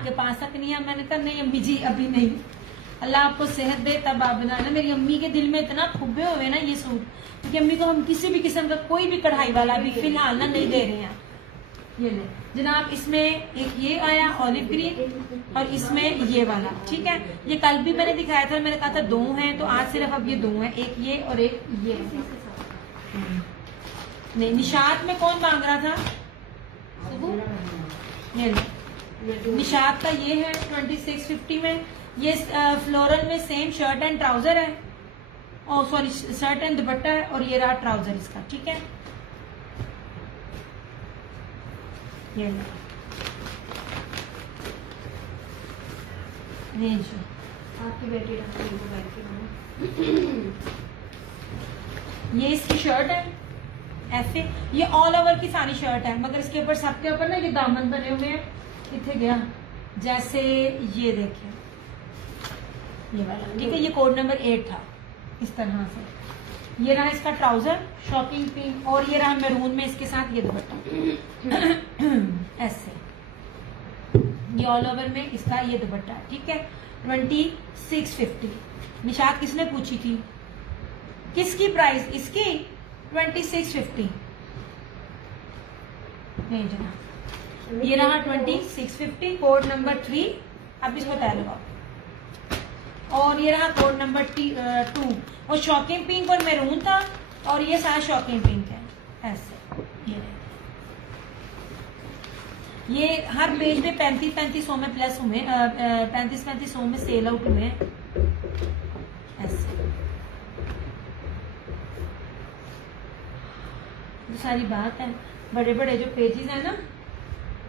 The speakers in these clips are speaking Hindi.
के पा सकनी है। मैंने कहा नहीं अम्मी जी अभी नहीं, अल्लाह आपको सेहत दे तब आप बनाना। मेरी अम्मी के दिल में इतना खुबे हुए ना ये सूट, क्योंकि अम्मी को हम किसी भी किस्म का कोई भी कढ़ाई वाला अभी फिलहाल ना नहीं दे रहे हैं। ये ले जनाब, इसमें एक ये आया ऑलिव ग्रीन और इसमें ये वाला, ठीक है। ये कल भी मैंने दिखाया था, मैंने कहा था 2 हैं, तो आज सिर्फ अब ये 2 हैं, एक ये और एक ये। नहीं, निशात में कौन मांग रहा था? ये निशात का ये है 2650 में। ये फ्लोरल में सेम शर्ट एंड ट्राउजर है, और सॉरी शर्ट एंड दुपट्टा है, और ये रहा ट्राउजर इसका, ठीक है। ये आपकी बेटी ये इसकी शर्ट है ऐसे, ये ऑल ओवर की सारी शर्ट है, मगर इसके ऊपर सबके ऊपर ना ये दामन बने हुए हैं। इतने गया जैसे ये देखें ये वाला, ठीक है। ये कोड नंबर 8 था इस तरह से। ये रहा इसका ट्राउजर शॉकिंग पिंक, और ये रहा मैरून में इसके साथ ये दुपट्टा ऐसे, ये ऑल ओवर में इसका ये दुपट्टा, ठीक है। 2650। निशात किसने पूछी थी? किसकी प्राइस? इसकी 2650। नहीं जना, ये रहा 2650 कोड नंबर 3। अब इसको तय लगाओ। और ये रहा कोड नंबर 2, और शॉकिंग पिंक और मैरून था, और ये सारा शॉकिंग पिंक है ऐसे। ये हर पेज में 3500 में प्लस हुए, 3500 में सेल आउट हुए ऐसे। तो सारी बात है, बड़े बड़े जो पेजेस हैं ना,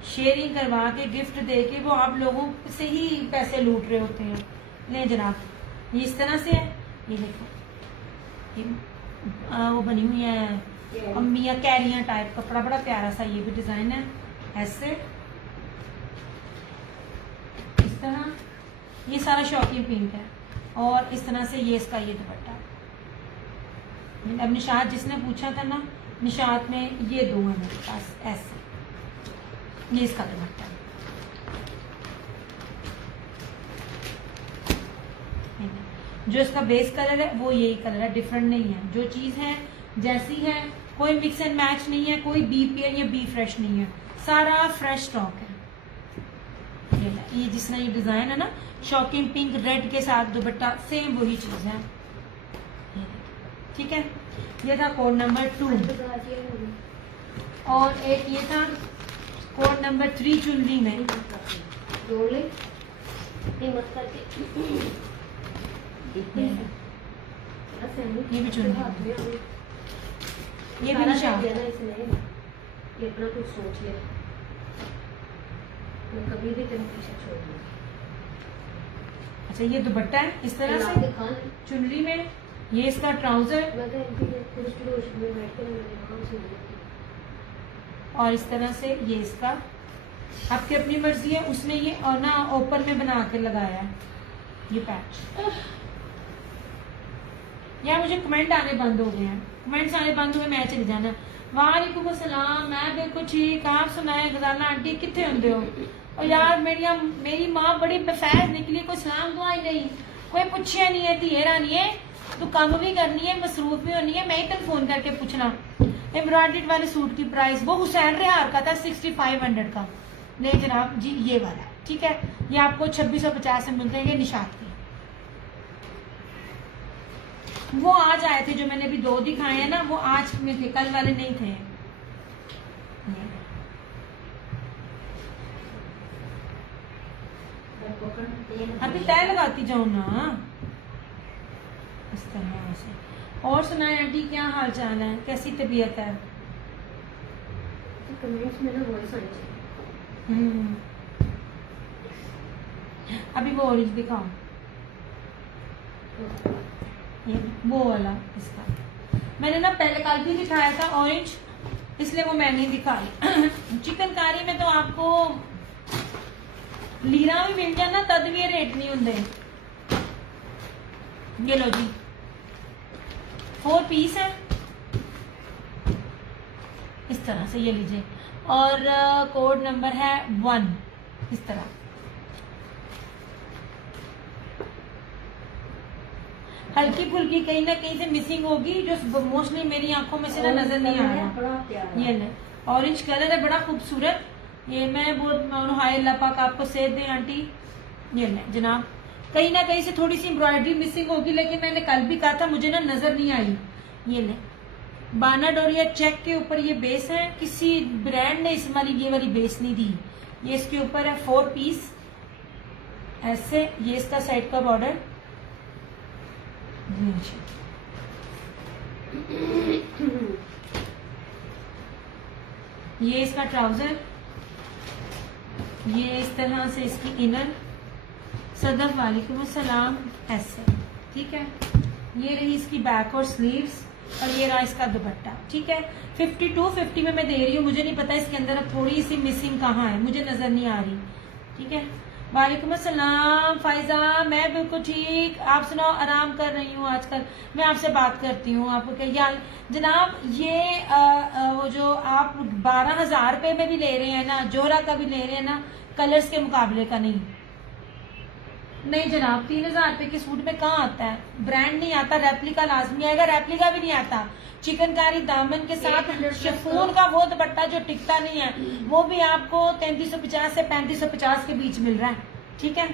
शेयरिंग करवा के गिफ्ट दे के वो आप लोगों से ही पैसे लूट रहे होते हैं। नहीं जनाब, ये इस तरह से है, ये देखो ये वो बनी हुई है अम्मिया कैरियां टाइप कपड़ा, बड़ा प्यारा सा ये भी डिजाइन है ऐसे इस तरह। ये सारा शॉकिंग पिंक है, और इस तरह से ये इसका ये दुपट्टा। अब निशात जिसने पूछा था ना, निशात में ये 2 है मेरे पास ऐसे, ये इसका दुपट्टा। जो इसका बेस कलर है वो यही कलर है, डिफरेंट नहीं है। जो चीज है जैसी है, कोई मिक्स एंड मैच नहीं है, कोई बी पियर या बी फ्रेश नहीं है, सारा फ्रेश स्टॉक है। ये जिसने ये डिजाइन है ना शॉकिंग पिंक रेड के साथ दुपट्टा, सेम वही चीज है, ठीक है। ये था कोड नंबर 2, और एक ये था कोड नंबर 3 चुनरी में। ये भी चुनरी, ये भी निशान। ये अपना कुछ सोच ले, मैं कभी भी तेरे पीछे छोड़ दूंगी। अच्छा, ये दुपट्टा है इस तरह से चुनरी में, ये इसका ट्राउजर, और इस तरह से ये इसका। आपकी अपनी मर्जी है, उसने ये और ना ओपन में बना के लगाया है ये पैच। यार मुझे कमेंट आने बंद हो गए हैं, कमेंट्स आने बंद हुए, मैं चली जाना। वालेकुम अस्सलाम, मैं बिल्कुल ठीक, आप सुनाए गजाला आंटी कितने होंगे हो? और यार मेरी माँ बड़ी बेफैज निकली, कोई सलाम दुआ ही नहीं, कोई पूछिया नहीं है, धीए रानी है, तू काम भी करनी है, मसरूफ भी होनी है, मैं ही तेन फोन करके पूछना। एम्ब्रॉयडर्ड वाले सूट की प्राइस वो हुसैन रेहार का था 6500 का। नहीं जनाब जी, ये वाला है, ठीक है। ये आपको 2650 में मिलते हैं निशात के। वो आज आए थे जो मैंने अभी 2 दिखाए हैं ना, वो आज में थे, कल वाले नहीं थे। अभी तय लगाती जाओ ना इस तरह से। और सुनाए आंटी, क्या हाल चाल है, कैसी तबीयत है? कमेंट्स में ना वॉइस आनी चाहिए। अभी वो ऑरेंज दिखाओ, ये वो वाला इसका मैंने ना पहले कल भी दिखाया था ऑरेंज, इसलिए वो मैंने दिखाई। चिकनकारी में तो आपको लीरा भी मिल जाए ना, तद भी रेट नहीं होंगे। ये लो जी, 4 पीस है इस तरह से, ये लीजिए। और कोड नंबर है 1 इस तरह, हल्की फुल्की कहीं ना कहीं से मिसिंग होगी, जो मोस्टली मेरी आंखों में से ना नजर नहीं आ रहा। बड़ा प्यारा। ये ले ऑरेंज कलर है, बड़ा खूबसूरत। ये मैं बहुत हाय अल्लाह पाक आपको सेहत दे आंटी। ये ले जनाब, कहीं ना कहीं से थोड़ी सी एम्ब्रॉयडरी मिसिंग होगी, लेकिन मैंने कल भी कहा था मुझे ना नजर नहीं आई। ये ले बाना डोरिया चेक के ऊपर ये बेस है, किसी ब्रांड ने इस वाली ये वाली बेस नहीं दी। ये इसके ऊपर है 4 पीस ऐसे, ये इसका साइड का बॉर्डर। ये इसका ट्राउजर, ये इस तरह से इसकी इनर। सदफ वालेकुम अस्सलाम ऐसे, ठीक है। ये रही इसकी बैक और स्लीव्स, और ये रहा इसका दुपट्टा, ठीक है। 5250 में मैं दे रही हूँ, मुझे नहीं पता इसके अंदर अब थोड़ी सी मिसिंग कहाँ है, मुझे नजर नहीं आ रही, ठीक है। वालेकुम अस्सलाम फाइजा, मैं बिल्कुल ठीक, आप सुनाओ? आराम कर रही हूँ आजकल, मैं आपसे बात करती हूँ। आपको क्या यार जनाब, ये वो जो आप 12,000 रुपए में भी ले रहे हैं ना, जोरा का भी ले रहे हैं ना, कलर्स के मुकाबले का नहीं जनाब। 3,000 रुपए के सूट में कहाँ आता है? ब्रांड नहीं आता, रेप्लिका लाजमी आएगा, रेप्लिका भी नहीं आता। चिकनकारी दामन के साथ शिफॉन का वो दुपट्टा जो टिकता नहीं है, वो भी आपको 3350 से 3550 के बीच मिल रहा है, ठीक है।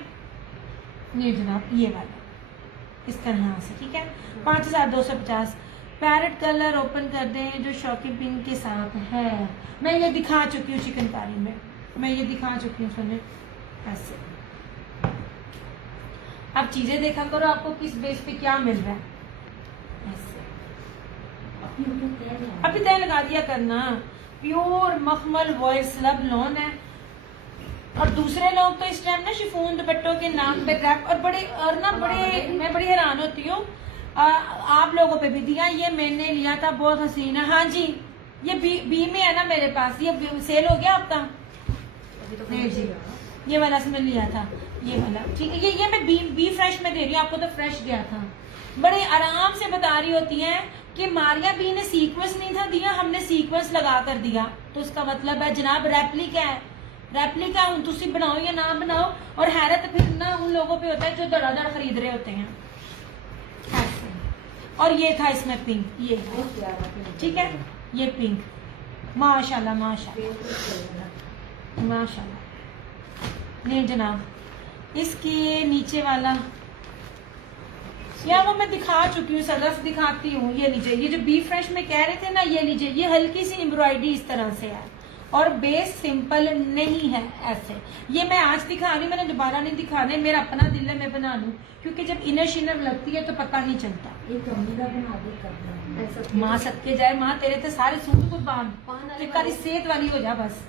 ये जनाब ये वाला इस तरह से, ठीक है। 5250। पैरेट कलर ओपन कर दें जो शॉकी पिंक के साथ है, मैं ये दिखा चुकी हूँ चिकनकारी में, मैं ये दिखा चुकी हूँ। सुने ऐसे आप चीजें देखा करो, आपको किस बेस पे क्या मिल रहा है। अभी तय लगा दिया करना। प्योर मखमल वॉइस स्लब लॉन है, और दूसरे लोग तो इस टाइम ना शिफॉन दुपट्टों के नाम पे रैप और बड़े और ना बड़े, मैं बड़ी हैरान होती हूँ। आप लोगों पे भी दिया, ये मैंने लिया था, बहुत हसीन है। हाँ जी, ये बी में है ना मेरे पास, ये सेल हो गया आपका? नहीं जी, ये वाला से मैं लिया था, ये वाला, ठीक है। ये मैं बी फ्रेश में दे रही हूँ आपको, तो फ्रेश दिया था। बड़े आराम से बता रही होती हैं कि मारिया बी ने सीक्वेंस नहीं था दिया, हमने सीक्वेंस लगा कर दिया, तो उसका मतलब है जनाब रेप्लिका है। रेप्लिका हूं तुसी बनाओ या ना बनाओ, और हैरत फिर ना उन लोगों पे होता है जो धड़ाधड़ खरीद रहे होते हैं। और ये था इसमें पिंक, ये ठीक है, ये पिंक, माशाल्लाह माशाल्लाह माशाल्लाह। नहीं जनाब, इसके नीचे वाला या वो मैं दिखा चुकी हूँ, सदफ दिखाती हूँ। ये लीजिए, ये जो बी फ्रेश में कह रहे थे ना, ये लीजिए, ये हल्की सी एम्ब्रॉयडरी इस तरह से है, और बेस सिंपल नहीं है ऐसे। ये मैं आज दिखा रही हूँ, मैंने दोबारा नहीं दिखाने, मेरा अपना दिल है मैं बना लूँ, क्योंकि जब इनर शिनर लगती है तो पता नहीं चलता। माँ सदके जाए, माँ तेरे तो सारे सूट को बांध सेहत वाली हो जा बस।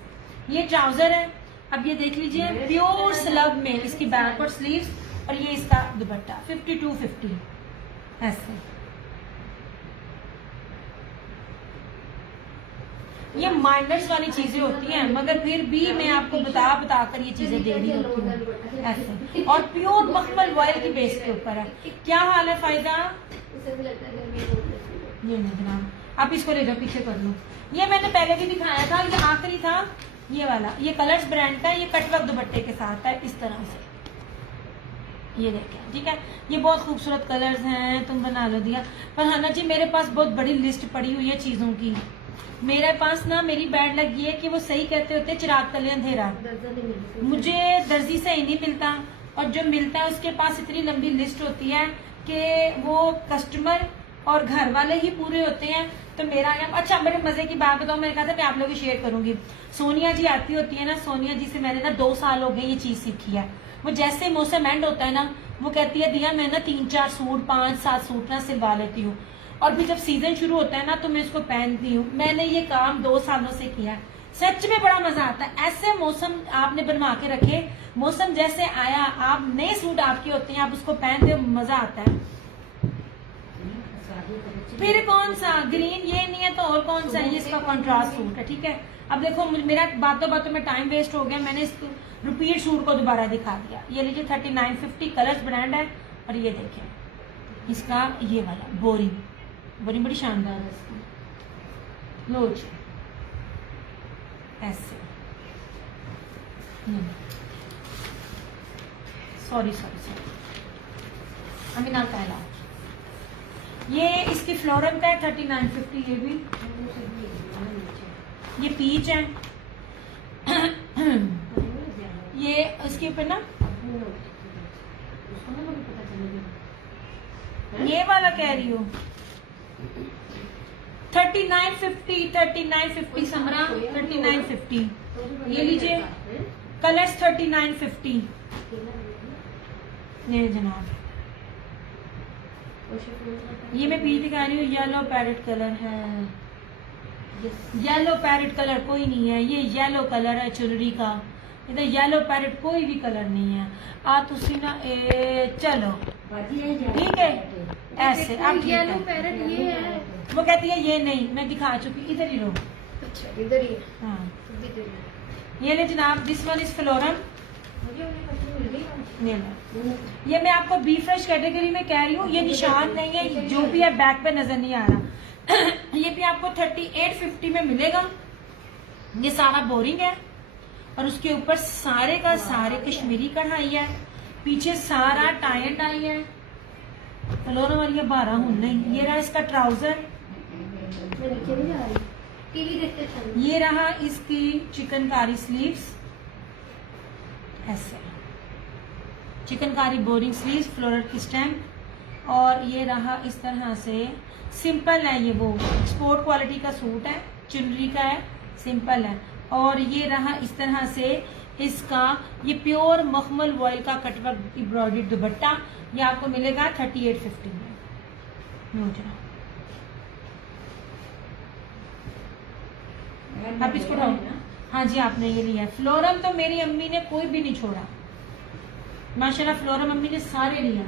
ये ट्राउजर है, अब ये देख लीजिए, प्योर स्लब में इसकी बैक और स्लीव्स, और ये इसका दुपट्टा 5250 ऐसे। ये माइनर्स वाली चीजें होती हैं, मगर फिर भी मैं आपको बता कर ये चीजें दे रही होती हूँ ऐसे, और प्योर मखमल वॉयल की बेस के ऊपर है। क्या हाल है फायदा? ये नहीं जनाब, आप इसको ले जाओ, पीछे कर लो। ये मैंने पहले भी दिखाया था, ये आखिरी था, ये वाला, ये कलर्स ब्रांड का, ये कटवर्क दुपट्टे के साथ है इस तरह से, ये देखें, ठीक है। ये बहुत खूबसूरत कलर्स हैं, तुम बना लो दिया। पर हाना जी, मेरे पास बहुत बड़ी लिस्ट पड़ी हुई है चीजों की। मेरे पास ना, मेरी बैड लग ये कि वो सही कहते होते चिराग तले अंधेरा, मुझे दर्जी से ही नहीं मिलता, और जो मिलता है उसके पास इतनी लंबी लिस्ट होती है कि वो कस्टमर और घर वाले ही पूरे होते हैं। तो मेरा अच्छा, मेरे मजे की बात बताऊं, मैंने कहा था मैं आप लोगों को शेयर करूंगी। सोनिया जी आती होती है ना, सोनिया जी से मैंने ना 2 साल हो गए ये चीज सीखी है। वो जैसे मौसम एंड होता है ना, वो कहती है दिया मैं ना 3-4 सूट 5-7 सूट ना सिलवा लेती हूँ, और फिर जब सीजन शुरू होता है ना तो मैं इसको पहनती हूँ। मैंने ये काम 2 सालों से किया है, सच में बड़ा मजा आता है। ऐसे मौसम आपने बनवा के रखे, मौसम जैसे आया, आप नए सूट आपके होते हैं, आप उसको पहनते हो, मजा आता है। फिर कौन सा ग्रीन, ये नहीं है तो और कौन सा है? ये इसका कॉन्ट्रास्ट सूट है, ठीक है। अब देखो मेरा बातों बातों में टाइम वेस्ट हो गया, मैंने इस रिपीट सूट को दोबारा दिखा दिया। ये लीजिए 3950 कलर्स ब्रांड है, और ये देखें इसका ये वाला बोरिंग बड़ी शानदार है इसकी। लो जी ऐसे, सॉरी अमीना कहला ये इसकी फ्लोरल का है 3950। ये भी ये पीच है। ये उसके ऊपर ना ये वाला कह रही हूँ 3950 समरा 3950। ये लीजिए कलर्स 3950। ये जनाब ये मैं पीच दिखा रही हूँ। येलो पैरेट कलर है। येलो पैरेट कलर कोई नहीं है, ये येलो कलर है चुनरी का। इधर येलो पैरेट कोई भी कलर नहीं है। आप तुसी ना चलो ठीक है ऐसे अब येलो पैरेट ये है। वो कहती है ये नहीं, मैं दिखा चुकी, इधर ही रहो। अच्छा इधर ही है। हाँ इधर ही है। ये ले जनाब, दिस वन इज फ्लोरम। मुझे उन्हें पसंद मिल गई। ये लो। ये मैं आपको बी फ्रेश कैटेगरी में कह रही हूँ। ये निशान नहीं है, जो भी है बैक पे नजर नहीं आ रहा। ये भी आपको 3850 में मिलेगा। ये सारा बोरिंग है और उसके ऊपर सारे का सारे कश्मीरी कढ़ाई है। पीछे सारा टाई एंड डाई है। फ्लोरम वाली 12 हूं नहीं। ये रहा इसका ट्राउजर। मैं नीचे नहीं जा रही। टीवी देखते चल। ये रहा इसकी चिकनकारी स्लीव्स। ऐसे चिकनकारी बोरिंग स्लीव्स फ्लोरल की स्टैम्प। और ये रहा इस तरह से सिंपल है। ये वो एक्सपोर्ट क्वालिटी का सूट है, चुनरी का है, सिंपल है। और ये रहा इस तरह से इसका ये प्योर मखमल वॉयल का कटवर्क एम्ब्रॉयडर्ड दुपट्टा। ये आपको मिलेगा 3850 में। आप इसको उठाओ। हाँ जी आपने ये लिया है। फ्लोरम तो मेरी अम्मी ने कोई भी नहीं छोड़ा माशाल्लाह। फ्लोरम अम्मी ने सारे लिया।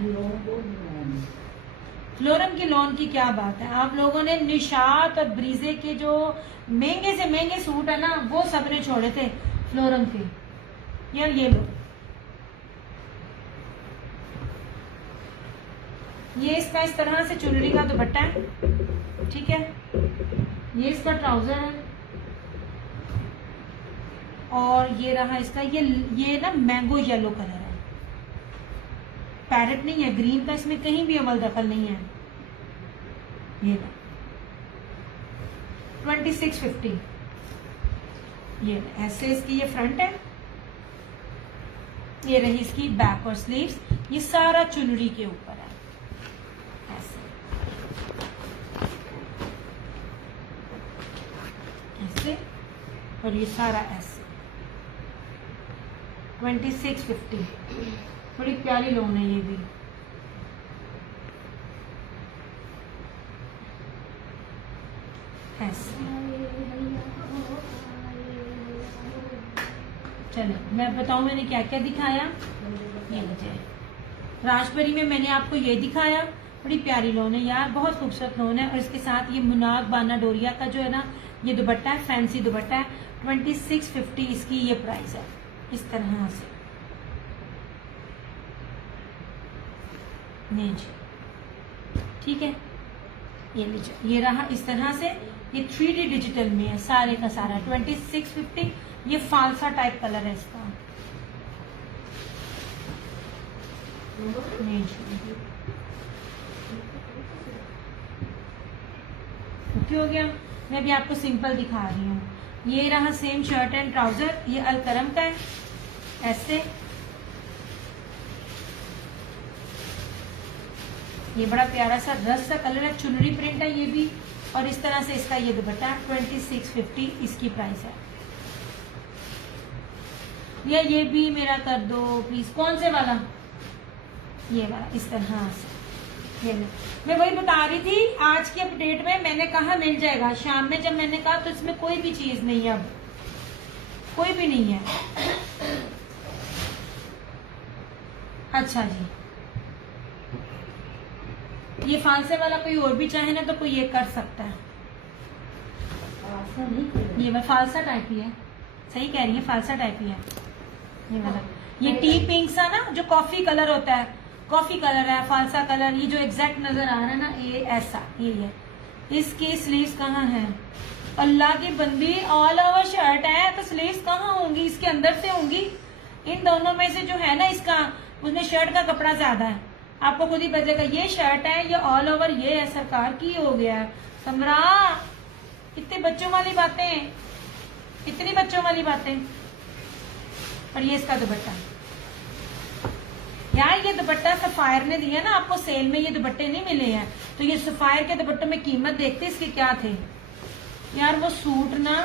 फ्लोरम की लॉन की क्या बात है। आप लोगों ने निशात और ब्रीजे के जो महंगे से महंगे सूट है ना वो सबने छोड़े थे फ्लोरम के। यार ये लो, ये इसका इस तरह से चुनरी का दुपट्टा है, ठीक है। ये इसका ट्राउजर है और ये रहा इसका ये ना मैंगो येलो कलर है। पैरेट नहीं है, ग्रीन का इसमें कहीं भी अव्वल दखल नहीं है। ये 2650। ये ऐसे इसकी ये फ्रंट है। ये रही इसकी बैक और स्लीव्स। ये सारा चुनरी के ऊपर है ऐसे ऐसे और ये सारा ऐसे 2650। बड़ी प्यारी लोन है ये भी। ऐसे चलो मैं बताऊं मैंने क्या क्या दिखाया। ये लीजिए राजपरी में मैंने आपको ये दिखाया। बड़ी प्यारी लोन है यार, बहुत खूबसूरत लोन है। और इसके साथ ये मुनाग बाना डोरिया का जो है ना ये दुपट्टा है, फैंसी दुपट्टा है। 2650 इसकी ये प्राइस है इस तरह से। नहीं जी ठीक है। ये लीजिए, ये रहा इस तरह से। ये 3D डिजिटल में है सारे का सारा 2650। ये फालसा टाइप कलर है इसका। नहीं जी ओके हो गया। मैं भी आपको सिंपल दिखा रही हूँ। ये रहा सेम शर्ट एंड ट्राउजर। ये अलकरम का है ऐसे। ये बड़ा प्यारा सा रस सा कलर है, चुनरी प्रिंट है ये भी। और इस तरह से इसका ये दुपट्टा 2650 इसकी प्राइस है। ये भी मेरा कर दो प्लीज। कौन से वाला? ये वाला इस तरह से। ये मैं वही बता रही थी आज की अपडेट में मैंने कहा मिल जाएगा। शाम में जब मैंने कहा तो इसमें कोई भी चीज नहीं है, अब कोई भी नहीं है। अच्छा जी ये फालसे वाला कोई और भी चाहे ना तो कोई ये कर सकता है। ये मैं फालसा टाइप ही है, सही कह रही है, फालसा टाइप ही है ये वाला। ये टी पिंक सा ना जो कॉफी कलर होता है, कॉफी कलर है फालसा कलर। ये जो एग्जैक्ट नजर आ रहा है ना ये ऐसा ये है। इसकी स्लीव्स कहाँ है? अल्लाह की बंदी ऑल ओवर शर्ट है तो स्लीव्स कहाँ होंगी? इसके अंदर से होंगी। इन दोनों में से जो है ना इसका उसमें शर्ट का कपड़ा ज्यादा है आपको खुद ही पता चलेगा। ये शर्ट है, ये ऑल ओवर ये है, सरकार की हो गया है। समरा कितने बच्चों वाली बातें, कितनी बच्चों वाली बातें। और ये इसका दुपट्टा यार, ये दुपट्टा सफायर ने दिया ना आपको, सेल में ये दुपट्टे नहीं मिले हैं, तो ये सफायर के दुपट्टों में कीमत देखते इसके क्या थे यार। वो सूट ना,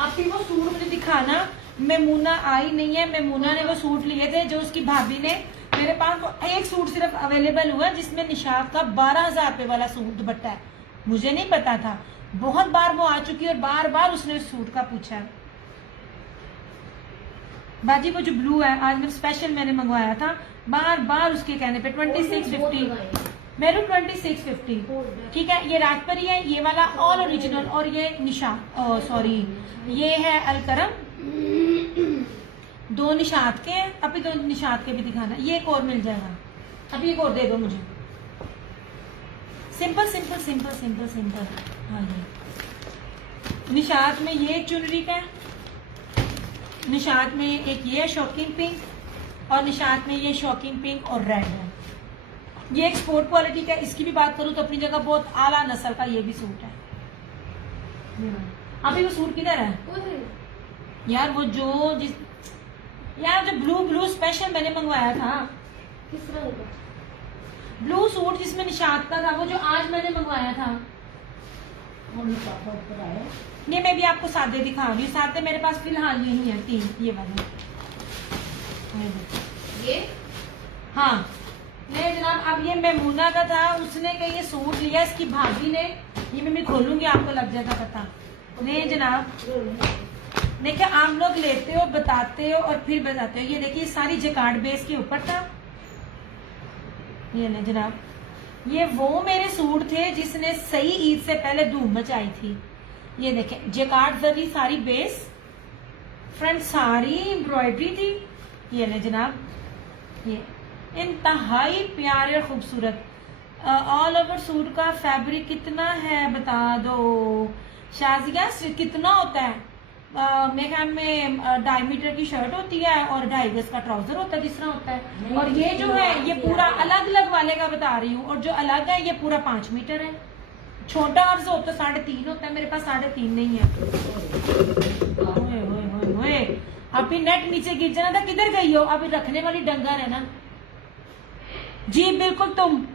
आप ही वो सूट मुझे दिखाना, मेमूना आई नहीं है, मेमूना ने वो सूट लिए थे जो उसकी भाभी ने, मेरे पास वो एक सूट सिर्फ अवेलेबल हुआ जिसमें निशाब का 12,000 रुपए वाला सूट दुपट्टा है, मुझे नहीं पता था। बहुत बार वो आ चुकी और बार बार उसने उस सूट का पूछा है। बाजी वो जो ब्लू है, आज मैंने स्पेशल मैंने मंगवाया था, बार बार उसके कहने पे 2650 मेरू 2650, ठीक है। ये राजपरी है, ये वाला ऑल ओरिजिनल, और ये निशात, सॉरी ये है अलकरम, दो निशात के हैं। अभी दो निशात के भी दिखाना, ये एक और मिल जाएगा, अभी एक और दे दो मुझे। Simple simple simple simple simple. हाँ ये निशात में ये चुनरी का है, निशात में एक ये शॉकिंग पिंक, और निशात में ये शॉकिंग पिंक और रेड है। ये एक स्पोर्ट क्वालिटी का, इसकी भी बात करूं तो अपनी जगह बहुत आला नस्ल का ये भी सूट है। अभी वो सूट किधर है यार, वो जो जिस यार जो ब्लू ब्लू स्पेशल मैंने मंगवाया था, किस रंग का? ब्लू सूट जिसमें निशात का था, वो जो आज मैंने मंगवाया था। ये मैं भी आपको सादे दिखा रही हूँ, सादे मेरे पास फिलहाल यही है 3, ये वाले। ये हाँ नहीं जनाब, अब ये मेमूना का था, उसने कहीं ये सूट लिया इसकी भाभी ने, ये मैं खोलूंगी आपको लग जाएगा पता। नहीं जनाब, देखिए आप लोग लेते हो, बताते हो और फिर बताते हो। ये देखिए सारी जकार्ड बेस के ऊपर था। ये नहीं जनाब, ये वो मेरे सूट थे जिसने सही ईद से पहले धूम मचाई थी। ये देखें जकार्ड जरी सारी बेस, फ्रंट सारी एम्ब्रॉयडरी थी। ये ले जनाब, ये इंतहाई प्यारे और खूबसूरत ऑल ओवर सूट का फैब्रिक कितना है बता दो शाजिया, कितना होता है? मेरे ख्याल में 2.5 मीटर की शर्ट होती है और 2.5 गज का ट्राउजर होता है, जिस तरह होता है। और ये जो है ये पूरा अलग अलग वाले का बता रही हूँ, और जो अलग है ये पूरा 5 मीटर है। छोटा अर्ज हो तो 3.5 होता है, मेरे पास 3.5 नहीं है। ओए ओए ओए ओए, अभी नेट नीचे गिर जाना था, किधर गई हो? अभी रखने वाली डंगर है ना जी, बिल्कुल तुम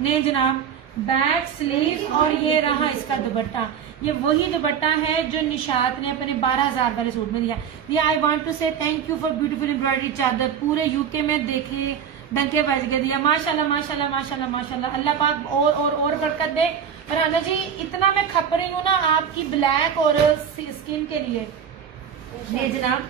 नहीं जनाब। बैक स्लीव और ये रहा इसका दुपट्टा, ये वही दुपट्टा है जो निशात ने अपने 12,000 वाले सूट में दिया। ये आई वांट टू से thank you for beautiful embroidery चादर, पूरे यूके में देखे डंके बज के दिया। माशाल्लाह माशाल्लाह माशाल्लाह माशाल्लाह, अल्लाह पाक और बरकत दे। राना जी इतना मैं खप रही हूँ ना आपकी ब्लैक और स्किन के लिए। नहीं जनाब,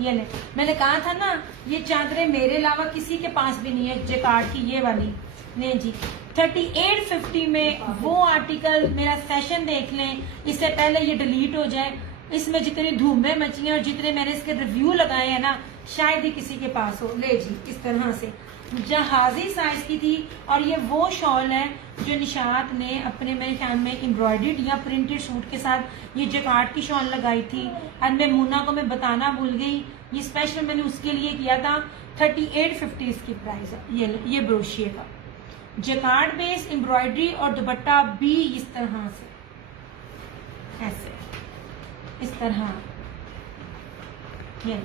ये ले, मैंने कहा था ना ये चादरें मेरे अलावा किसी के पास भी नहीं है जेकार्ड की, ये वाली नहीं जी। 3850 में वो आर्टिकल मेरा सेशन देख लें, इससे पहले ये डिलीट हो जाए। इसमें जितनी धूमें मची हैं और जितने मैंने इसके रिव्यू लगाए हैं ना, शायद ही किसी के पास हो। ले जी, इस तरह से जहाजी साइज की थी। और ये वो शॉल है जो निशात ने अपने मेरे ख्याल में एम्ब्रॉयडर्ड या प्रिंटेड सूट के साथ ये जकार्ड की शॉल लगाई थी। और मैं मुन्ना को मैं बताना भूल गई, ये स्पेशल मैंने उसके लिए किया था। 3850 इसकी प्राइस है। ये ब्रोशिए का जकार्ड बेस एम्ब्रॉयडरी और दुपट्टा भी इस तरह से, ऐसे इस तरह। ये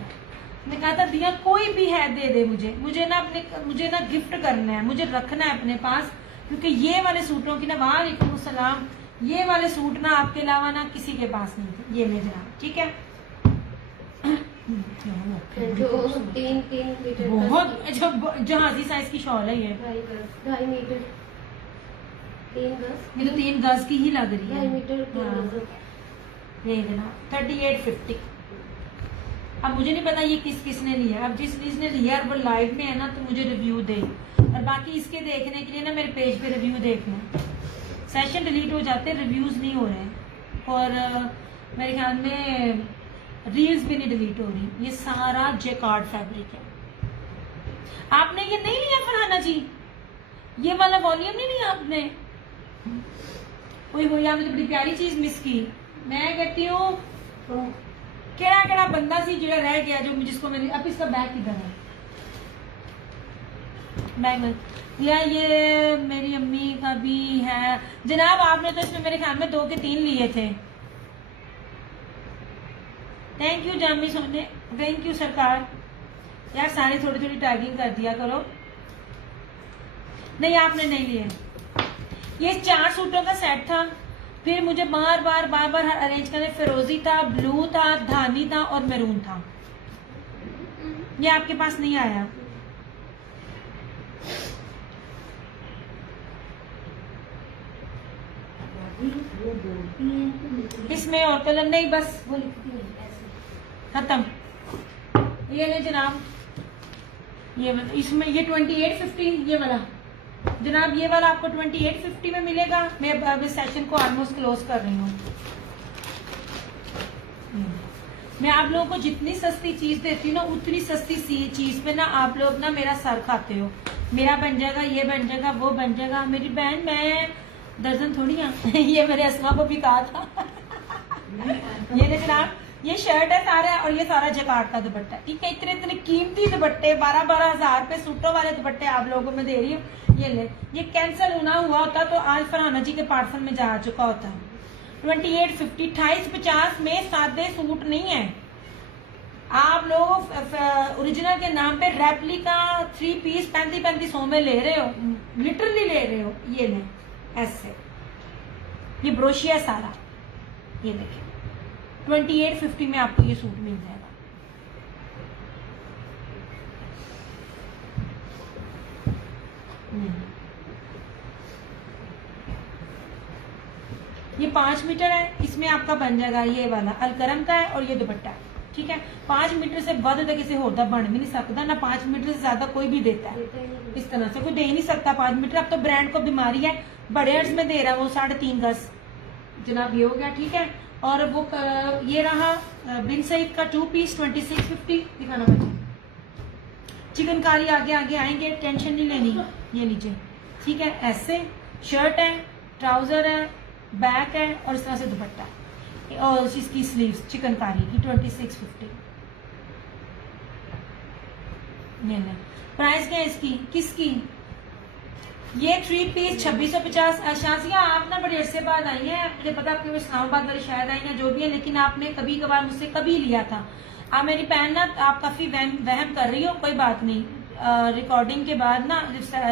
मैं कहा था दिया कोई भी है दे दे मुझे ना गिफ्ट करना है, मुझे रखना है अपने पास, क्योंकि ये वाले सूटों की ना, वालेकुम सलाम, ये वाले सूट ना आपके अलावा ना किसी के पास नहीं थे। ये ले जनाब, ठीक है। जो 3 मीटर बहुत जहाजी साइज की शॉल है ये, 2.5 मीटर 3 गज, ये तो 3 गज की ही लग रही 2.5 है। मीटर ये जनाब 3850। अब मुझे नहीं पता ये किसने लिया, अब जिसने लिया और वो लाइव में है ना तो मुझे रिव्यू दे, और बाकी इसके देखने के लिए ना मेरे पेज पे रिव्यू देखना। सेशन डिलीट हो जाते, रिव्यूज नहीं हो रहे हैं, और मेरे ख्याल में रील्स भी नहीं डिलीट हो रही। ये सारा जेकार्ड फैब्रिक है। आपने ये नहीं लिया फरहाना जी, ये वाला वॉल्यूम नहीं लिया आपने? कोई हो, आपने तो बड़ी प्यारी चीज मिस की। मैं कहती हूँ केड़ा बंदा सी जो रह गया, जो जिसको मैंने, अब इसका बैग किधर है? बैंगल या ये मेरी अम्मी का भी है जनाब। आपने तो इसमें मेरे ख्याल में 2 के 3 लिए थे। थैंक यू जामी सोने, थैंक यू सरकार। यार सारी थोड़ी थोड़ी टैगिंग कर दिया करो। नहीं आपने नहीं लिए। ये 4 सूटों का सेट था, फिर मुझे बार बार अरेंज करने। फिरोजी था, ब्लू था, धानी था और मैरून था। ये आपके पास नहीं आया। इसमें और कलर नहीं, बस खत्म। ये ले जनाब, ये इसमें ये 2850 ये वाला जनाब, ये वाला आपको 2850 में मिलेगा। मैं अब इस सेशन को ऑलमोस्ट क्लोज कर रही हूँ। मैं आप लोगों को जितनी सस्ती चीज देती हूँ ना, उतनी सस्ती चीज पे ना आप लोग ना मेरा सर खाते हो। मेरा बन जाएगा, ये बन जाएगा, वो बन जाएगा। मेरी बहन मैं दर्जन थोड़ी है ये मेरे असमा को भी कहा था ये ले जनाब, ये शर्ट है सारा और ये सारा जकार्ड का दुपट्टा। ठीक है, इतने इतने कीमती दुपट्टे 12-12 हजार पे सूटों वाले दुपट्टे आप लोगों को मैं दे रही हूँ। ये ले, ये कैंसिल होना हुआ होता तो आज फरहाना जी के पार्सल में जा चुका होता। 2850 2850 में सादे सूट नहीं है। आप लोग ओरिजिनल के नाम पे रेप्लिका 3 पीस 3500 में ले रहे हो, लिटरली ले रहे हो। ये ले ऐसे, ये ब्रोशिया सारा, ये देखिए 2850 में आपको ये सूट मिल जाएगा। ये 5 मीटर है, इसमें आपका बन जाएगा ये वाला अलकरम का है और ये दुपट्टा। ठीक है, 5 मीटर से बद तो किसी होता बन भी नहीं सकता ना। 5 मीटर से ज्यादा कोई भी देता है, इस तरह से कोई दे ही नहीं सकता 5 मीटर। अब तो ब्रांड को बीमारी है, बड़े अर्ज में दे रहा है वो 3.5 गज जनाब। ये हो गया। ठीक है, और वो ये रहा बिन सईद का 2 पीस 2650 दिखाना बच्चे। चिकनकारी आगे आगे आएंगे, टेंशन नहीं लेनी। ये नीचे ठीक है, ऐसे शर्ट है, ट्राउजर है, बैक है और इस तरह से दुपट्टा और इसकी स्लीव्स चिकनकारी की 2650। प्राइस क्या है इसकी, किसकी? ये 3 पीस 2650। शाजिया आप ना बड़े अरसे बाद आई हैं, मुझे पता आपके इस्लामाबाद वाले शायद आई हैं जो भी है, लेकिन आपने कभी कभार मुझसे कभी लिया था। आप मेरी बहन ना, आप काफी वहम कर रही हो, कोई बात नहीं। रिकॉर्डिंग के बाद ना,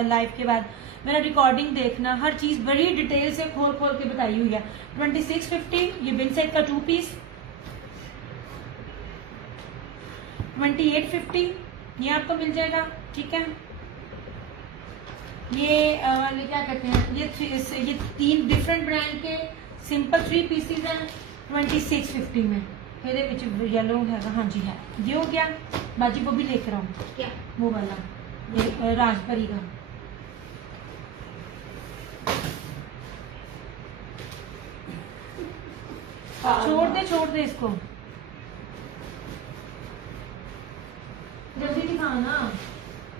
लाइव के बाद मेरा रिकॉर्डिंग देखना, हर चीज बड़ी डिटेल से खोल खोल के बताई हुई है। 2650 ये बिन सेट का 2 पीस, 2850 ये आपको मिल जाएगा। ठीक है, ये क्या कहते हैं, ये 3 डिफरेंट ब्रांड के सिंपल 3 पीसेज हैं 2650 में। मेरे पीछे येलो है, हाँ जी है। ये हो गया बाजी, वो भी लेकर आऊँ क्या, वो वाला ये राजपरी का। छोड़ दे इसको, जल्दी दिखाना।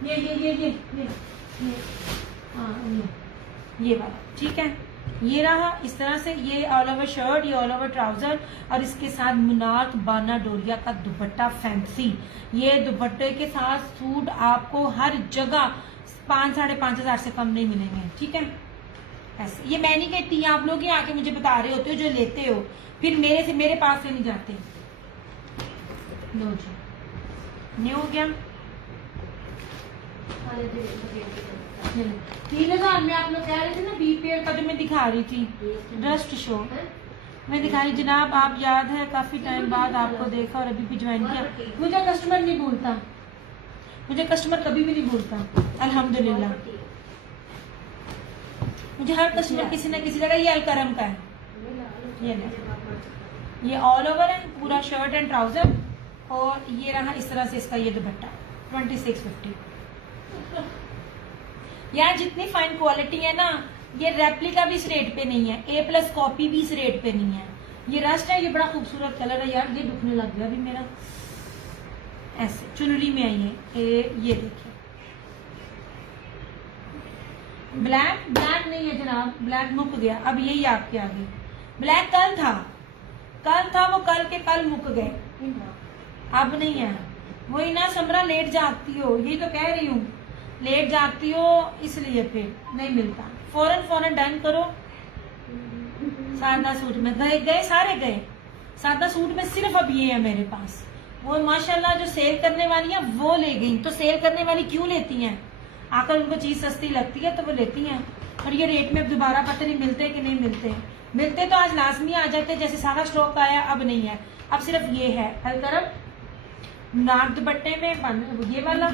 ये हाँ ये वाला। ठीक है, ये रहा इस तरह से। ये ऑल ओवर शर्ट, ये ऑल ओवर ट्राउजर और इसके साथ मुनार्क बाना डोरिया का दुपट्टा फैंसी। ये दुपट्टे के साथ सूट आपको हर जगह 5-5.5 हजार से कम नहीं मिलेंगे। ठीक है, ऐसे। ये मैं नहीं कहती, आप लोग ही आके मुझे बता रहे होते हो जो लेते हो, फिर मेरे पास से नहीं जाते। लो जी, नहीं हो गया 3000 में। आप लोग कह रहे थे ना बी पेयर का जो मैं दिखा रही थी, डस्ट शो मैं दिखा रही। जनाब आप याद है काफी टाइम बाद आपको देखा और अभी भी ज्वाइन किया। मुझे कस्टमर नहीं भूलता, मुझे कस्टमर कभी भी नहीं भूलता अल्हम्दुलिल्लाह। मुझे हर कस्टमर किसी न किसी जगह। ये अलकरम का है, ये ऑल ओवर है पूरा शर्ट एंड ट्राउजर, और ये रहा इस तरह से इसका ये दुपट्टा 2650। यार जितनी फाइन क्वालिटी है ना, ये रेप्लिका भी इस रेट पे नहीं है, A+ कॉपी भी इस रेट पे नहीं है। ये रस्ट है, ये बड़ा खूबसूरत कलर है यार। ये दुखने लग गया अभी मेरा, ऐसे चुनरी में आई है। ये देखिए ब्लैक नहीं है जनाब, ब्लैक मुक गया। अब यही आपके आगे ब्लैक कल था वो कल के कल मुक गए, अब नहीं है। वही ना समरा लेट जागती हो, यही तो कह रही हूँ। लेट जाती हो इसलिए फिर नहीं मिलता। फौरन डन करो। सादा सूट में गए सारे गए। सादा सूट में सिर्फ अब ये है मेरे पास। वो माशाल्लाह जो सेल करने वाली है वो ले गई। तो सेल करने वाली क्यों लेती हैं? आकर उनको चीज सस्ती लगती है तो वो लेती हैं। और ये रेट में अब दोबारा पता नहीं मिलते कि नहीं मिलते। मिलते तो आज लाजमी आ जाते, जैसे सारा स्टॉक आया अब नहीं है। अब सिर्फ ये है अलकरम नाक दुपट्टे में ये वाला।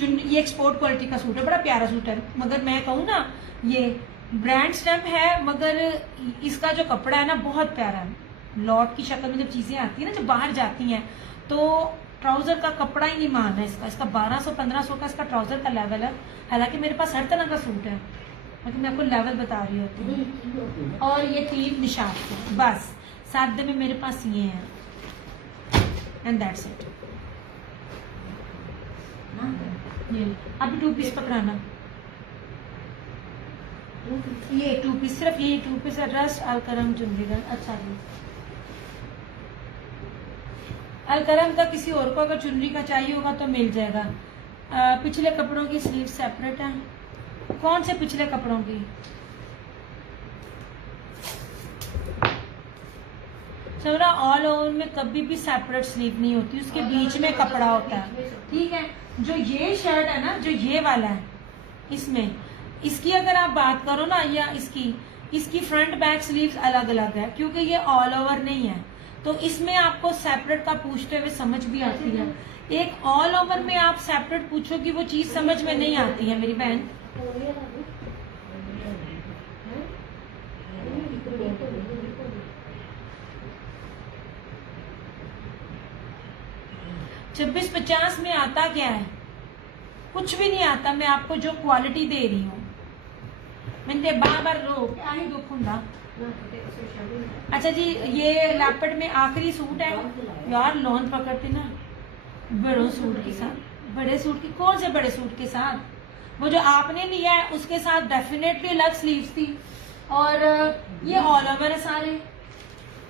ये एक्सपोर्ट क्वालिटी का सूट है, बड़ा प्यारा सूट है। मगर मैं कहूँ ना ये ब्रांड स्टैम्प है, मगर इसका जो कपड़ा है ना बहुत प्यारा है। लॉट की शक्ल में जब चीजें आती है ना, जब बाहर जाती हैं तो ट्राउजर का कपड़ा ही नहीं मान है इसका। 1200-1500 का इसका ट्राउजर का लेवल है। हालांकि मेरे पास हर तरह का सूट है, लेकिन मैं आपको लेवल बता रही होती हूँ। और ये थी निशात की, बस सादे में मेरे पास ये है एंड दैट्स इट। ये अभी 2 पीस पकड़ाना, ये 2 पीस, सिर्फ ये 2 पीस रस्ट अलकरम चुंदीगढ़। अच्छा जी, अलकरम का किसी और को अगर चुनरी का चाहिए होगा तो मिल जाएगा। पिछले कपड़ों की स्लीव सेपरेट है। कौन से पिछले कपड़ों की? सबरा ऑल ओवर में कभी भी सेपरेट स्लीव नहीं होती, उसके बीच में कपड़ा होता है। ठीक है, जो ये शर्ट है ना, जो ये वाला है, इसमें इसकी अगर आप बात करो ना, या इसकी फ्रंट बैक स्लीव्स अलग अलग है क्योंकि ये ऑल ओवर नहीं है। तो इसमें आपको सेपरेट का पूछते हुए समझ भी आती है। एक ऑल ओवर में आप सेपरेट पूछोगी वो चीज समझ में नहीं आती है मेरी बहन। छब्बीस 50 में आता क्या है? कुछ भी नहीं आता। मैं आपको जो क्वालिटी दे रही हूँ, मैंने बार रो क्या ही दुख होंगे। अच्छा जी, ये लैपट में आखिरी सूट है यार। लॉन पकड़ते ना बड़ों सूट के साथ, बड़े सूट के, कौन से बड़े सूट के साथ? वो जो आपने लिया है उसके साथ डेफिनेटली अलग स्लीव्स थी। और ये ऑल ओवर है सारे।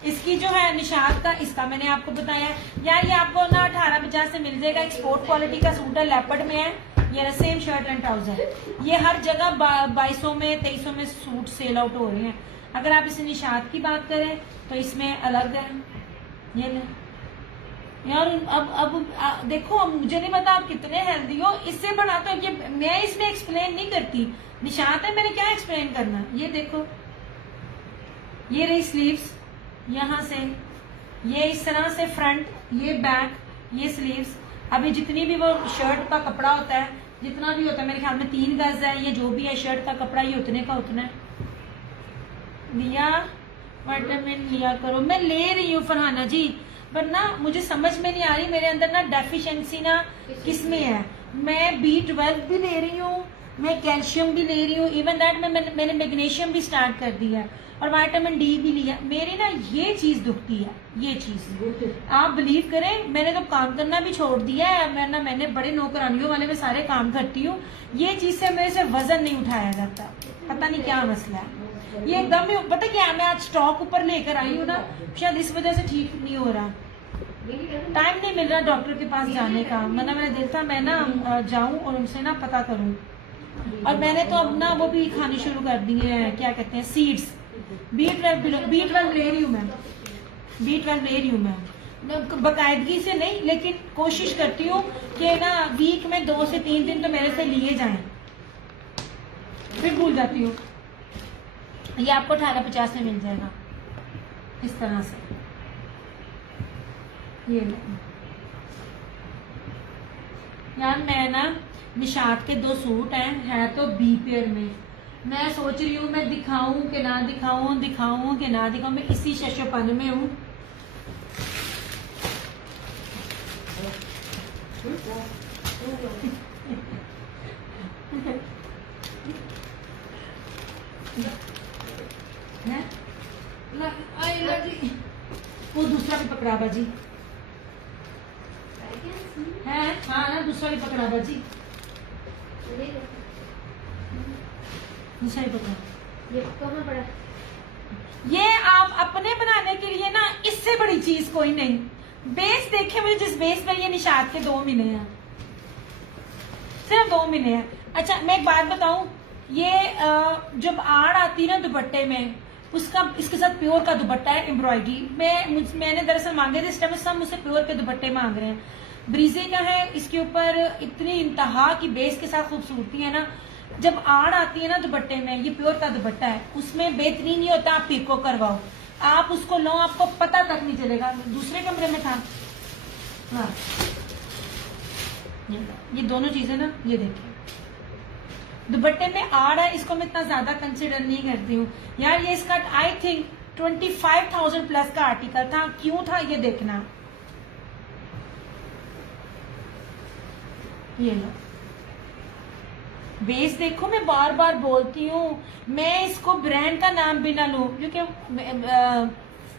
इसकी जो है निशात का, इसका मैंने आपको बताया यार। ये आपको ना 1850 से मिल जाएगा। एक्सपोर्ट क्वालिटी का सूट है, लेपर्ड में है। ये सेम शर्ट एंड ट्राउजर। ये हर जगह 2200 में 2300 में सूट सेल आउट हो रहे हैं। अगर आप इस निशात की बात करें तो इसमें अलग है। ये ले यार। अब देखो, अब मुझे नहीं पता आप कितने हेल्दी हो। इससे बड़ा तो ये मैं इसमें एक्सप्लेन नहीं करती। निशात है, मैंने क्या एक्सप्लेन करना। ये देखो, ये रही स्लीव्स यहाँ से, ये इस तरह से फ्रंट, ये बैक, ये स्लीव्स। अभी जितनी भी वो शर्ट का कपड़ा होता है, जितना भी होता है, मेरे ख्याल में 3 गज है। ये जो भी है शर्ट का कपड़ा, ये उतने का उतना है। लिया विटामिन लिया करो। मैं ले रही हूँ फरहाना जी, पर ना मुझे समझ में नहीं आ रही मेरे अंदर ना डेफिशिएंसी ना किस में है। मैं B12 भी ले रही हूँ, मैं कैल्शियम भी ले रही हूँ, इवन दैट मैंने मैग्नीशियम भी स्टार्ट कर दिया और विटामिन D भी लिया। मेरी ना ये चीज दुखती है, ये चीज आप बिलीव करें, मैंने तो काम करना भी छोड़ दिया है। मैंने बड़े नौकरानियों वाले में सारे काम करती हूँ। ये चीज से मेरे से वजन नहीं उठाया जाता, पता नहीं क्या मसला है। ये एकदम ही पता क्या, मैं आज स्टॉक ऊपर लेकर आई हूँ ना, शायद इस वजह से ठीक नहीं हो रहा। टाइम नहीं मिल रहा डॉक्टर के पास जाने का, वरना मेरा दिल था मैं ना जाऊं और उनसे ना पता करूं। और मैंने तो अब ना वो भी खानी शुरू कर दी है, क्या कहते हैं, सीड्स। B12 ले रही हूँ मैं, B12 ले रही हूँ मैं बाकायदगी से नहीं, लेकिन कोशिश करती हूँ कि ना वीक में 2 से 3 दिन तो मेरे से लिए जाएं, फिर भूल जाती हूँ। ये आपको 1850 में मिल जाएगा इस तरह से। ये यार मैं ना निशात के 2 सूट हैं तो B पेयर में। मैं सोच रही हूँ मैं दिखाऊं कि ना दिखाऊं, दिखाऊं कि ना दिखाऊं। मैं इसी शशोपन में हूँ। वो दूसरा भी पकड़ा बाजी है। हाँ ना, दूसरा भी पकड़ा बाजी, दूसरा भी पकड़ा। ये कहाँ पड़ा? ये आप अपने बनाने के लिए ना, इससे बड़ी चीज कोई नहीं। बेस देखे मुझे, जिस बेस में ये निशात के 2 मिले हैं, सिर्फ 2 महीने है। अच्छा मैं एक बात बताऊं, ये जब आड़ आती है ना दुपट्टे में, उसका इसके साथ प्योर का दुपट्टा है एम्ब्रॉयडरी। मैंने दरअसल मांगे थे, इस टाइम सब मुझसे प्योर के दुपट्टे मांग रहे हैं। ब्रीजे का है, इसके ऊपर इतनी इंतहा की बेस के साथ खूबसूरती है ना। जब आड़ आती है ना दुपट्टे में, ये प्योर का दुपट्टा है, उसमें बेहतरीन नहीं होता आप पीको करवाओ, आप उसको लो आपको पता तक नहीं चलेगा। दूसरे कमरे में था, हाँ ये दोनों चीजें ना, ये देखिए दुपट्टे में आड़ है, इसको मैं इतना ज्यादा कंसिडर नहीं करती हूँ यार। ये इसका आई थिंक 25,000 प्लस का आर्टिकल था। क्यों था ये देखना, ये लो बेस देखो। मैं बार बार बोलती हूँ, मैं इसको ब्रांड का नाम भी ना लूं, क्योंकि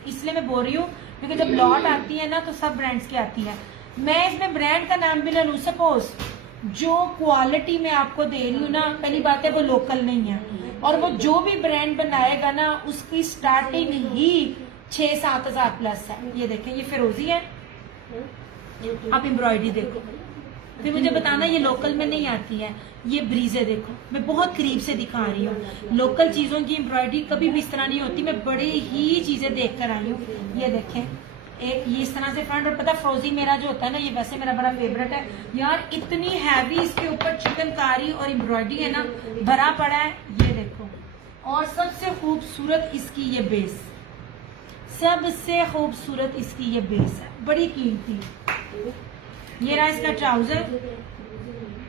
इसलिए मैं बोल रही हूँ क्योंकि जब लॉट आती है ना तो सब ब्रांड्स की आती है। मैं इसमें ब्रांड का नाम भी ना लूं। सपोज जो क्वालिटी मैं आपको दे रही हूँ ना, पहली बात है वो लोकल नहीं है, और वो जो भी ब्रांड बनाएगा ना उसकी स्टार्टिंग ही 6-7 हजार प्लस है। ये देखें, ये फिरोजी है, आप एम्ब्रॉयडरी देखो, फिर मुझे बताना ये लोकल में नहीं आती है। ये ब्रीजे देखो, मैं बहुत करीब से दिखा रही हूँ। लोकल चीजों की एम्ब्रॉयडरी कभी भी इस तरह नहीं होती, मैं बड़ी ही चीजें देख कर आई हूँ। ये देखें, एक ये इस तरह से फ्रंट, और पता फ्रोजी मेरा जो होता है ना, ये वैसे मेरा बड़ा फेवरेट है यार। इतनी हैवी इसके ऊपर चिकनकारी और एम्ब्रॉयडरी है ना, भरा पड़ा है। ये देखो, और सबसे खूबसूरत इसकी ये बेस, सबसे खूबसूरत इसकी ये बेस है, बड़ी कीमती। ये रहा इसका ट्राउजर,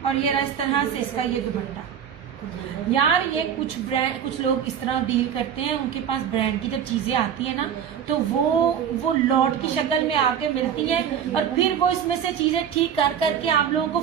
और ये रहा इस तरह से इसका ये दुपट्टा। यार ये कुछ लोग इस तरह डील करते हैं, उनके पास ब्रांड की जब चीजें आती है ना तो वो लॉट की शक्ल में आके मिलती है, और फिर वो इसमें से चीजें ठीक कर करके आप लोगों को